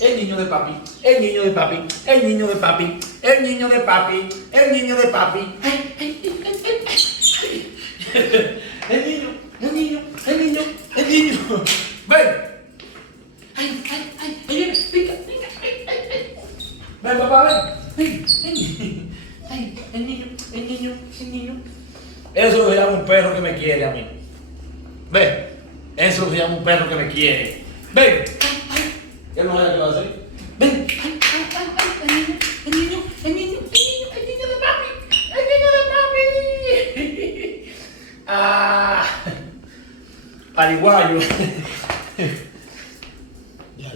el niño de papi, el niño de papi, el niño de papi, el niño de papi, el niño de papi. Ay, ay, ay, ay, ay. El niño, el niño, el niño, el niño. Ven. Ay, ay, ay, ahí viene, venga, venga, ay, ay, ay. Ven, papá, ven. Ven, ven. Ay, el niño, el niño, el niño. Eso se llama un perro que me quiere a mí. Ven, eso se llama un perro que me quiere. Ven. Ay, ay. ¿Qué no hay que va a hacer? Ven. Ay, ay, ay, ay, el niño, el niño, el niño, el niño, el niño de papi. El niño de papi. Ah, pariguayo. Ya,